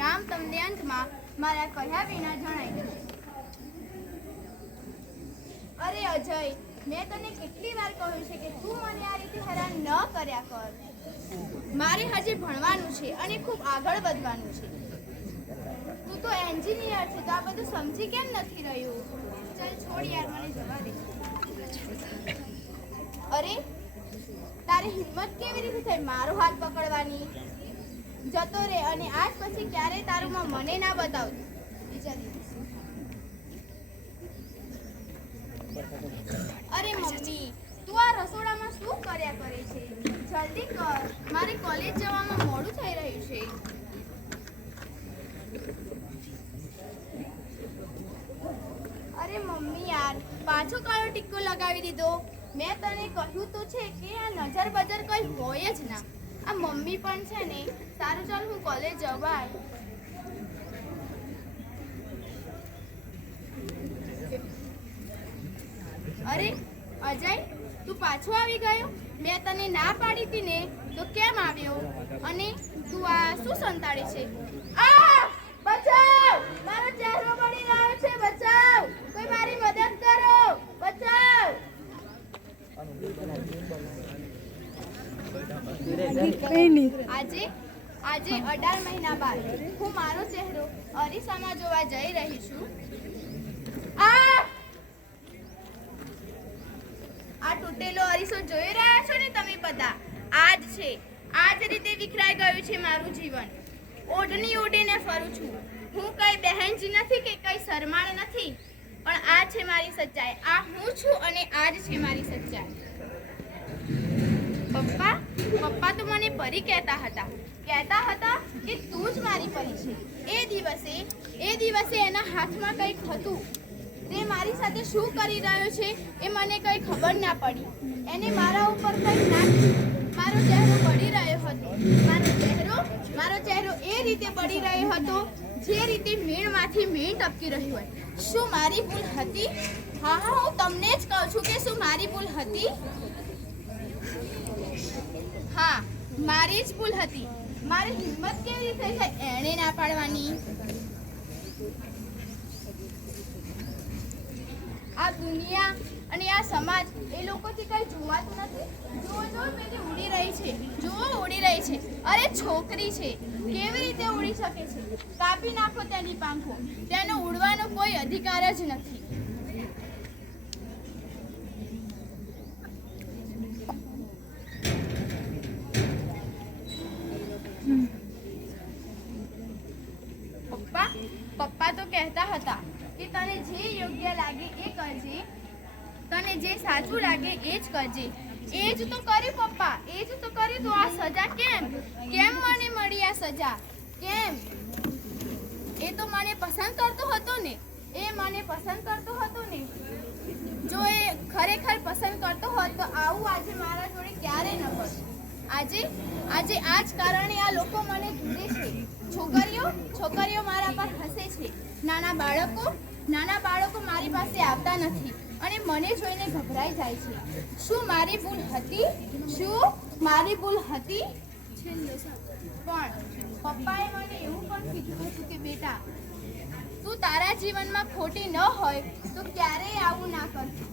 નામ તમને અંતમાં મારા કહ્યા વિના જણાઈ જશે. અરે અજય, મેં તને કેટલી વાર કહ્યું છે કે તું મને આ રીતે હેરાન ન કર્યા કર. મારે હજી ભણવાનું છે અને ખૂબ આગળ વધવાનું છે. તું તો એન્જિનિયર છે, તો આ બધું સમજી કેમ નથી રહ્યું? ચાલ છોડ યાર, મને જવા દે. અરે તારી હિંમત કેવી રીતે થઈ મારો હાથ પકડવાની? જતો રે અને આજ પછી ક્યારે તારું માં મને ના બતાવતું. બીજા દિવસે અરે મમ્મી, તું આ રસોડામાં શું કર્યા કરે છે? જલ્દી કર, મારે કોલેજ જવામાં મોડું થઈ રહ્યું છે. અરે મમ્મી યાર, પાછો કાળો ટીક્કો લગાવી દીધો. મેં તને કહ્યું તો છે કે આ નજર બજર કઈ હોય જ ના. આ મમ્મી પણ છે ને. સારું ચાલ, હું કોલેજ જવાય. અરે અજય, તું પાછો આવી ગયો? મેં તને ના પાડી હતી ને, તો કેમ આવ્યો? અને તું આ શું સંતાડે છે? આ બચાવ! મારો ચહેરો બળી રહ્યો છે, બચાવ! કોઈ મારી મદદ કરો, બચાવ! આજે 18 મહિના બાદ હું મારો ચહેરો અરીસામાં જોવા જઈ રહી છું. આ તૂટેલો અરીસો જોઈ રહ્યા છો ને તમે બધા? આજ છે, આજ રીતે વિખરાઈ ગયું છે મારું જીવન. ઓઢણી ઓઢીને ફરું છું. હું કઈ બહેનજી નથી કે કઈ શરમાળ નથી, પણ આ છે મારી સચ્ચાઈ. આ હું છું અને આજ છે મારી સચ્ચાઈ. પપ્પા તો મને પરી કહેતા હતા કે તું જ મારી પરી છે. એ દિવસે એના હાથમાં કંઈક હતું. તે મારી સાથે શું કરી રહ્યો છે એ મને કંઈ ખબર ના પડી. એને મારા ઉપર કંઈક નાખ્યું. મારો ચહેરો બળી રહ્યો હતો. મારો ચહેરો એ રીતે બળી રહ્યો હતો જે રીતે મીણમાંથી મીણ ટપકી રહ્યું હોય. શું મારી ભૂલ હતી? હા, હું તમને જ કહું છું કે શું મારી ભૂલ હતી? હા, મારી જ ભૂલ હતી. મારી હિંમત કેવી રીતે થઈ જાય એણે ના પાડવાની? આ દુનિયા અને આ સમાજ એ લોકોથી કઈ જોવાતું નથી. જો પેલી ઉડી રહી છે, ઉડી રહી છે. અરે છોકરી છે, કેવી રીતે ઉડી શકે છે? કાપી નાખો તેની પાંખો. તેનો ઉડવાનો કોઈ અધિકાર જ નથી. પપ્પા તો કહેતા હતા કે તને જે યોગ્ય લાગે એ કરજે, તને જે સાચું લાગે એ જ કરજે. એ જ તો કર્યું પપ્પા, એ જ તો કર્યું. તો આ સજા કેમ મને મળી? આ સજા કેમ? એ તો મને પસંદ કરતો હતો ને. જો એ ખરેખર પસંદ કરતો હોત તો આવું આજે મારા જોડે ક્યારે ન હોત. આજે આ જ કારણે આ લોકો મને જુએ છે. છોકરીઓ મારા પર હસે છે. નાના બાળકો મારી પાસે આવતા નથી અને મને જોઈને ગભરાઈ જાય છે. શું મારી ભૂલ હતી? પણ પપ્પાએ મને એવું પણ કીધું હતું કે બેટા, તું તારા જીવનમાં ખોટી ન હોય તો ક્યારેય આવું ના કરતી.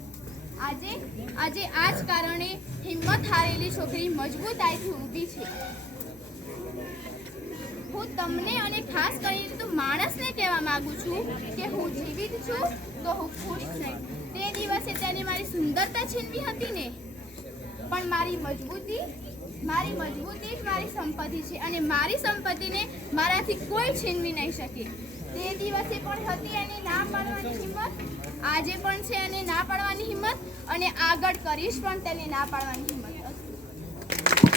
આજે આ જ કારણે હિંમત હારેલી છોકરી મજબૂતાઈથી ઊભી છે. હું તમને અને ખાસ કરીને તો માણસને કહેવા માંગુ છું કે હું જીવિત છું તો હું ખુશ છું. તે દિવસે તેને મારી સુંદરતા છીનવી હતી ને, પણ મારી મજબૂતી જ મારી સંપત્તિ છે અને મારી સંપત્તિને મારાથી કોઈ છીનવી નહીં શકે. તે દિવસે પણ હતી એને ના પાડવાની હિંમત, આજે પણ છે એને ના પાડવાની હિંમત અને આગળ કરીશ પણ તેને ના પાડવાની હિંમત.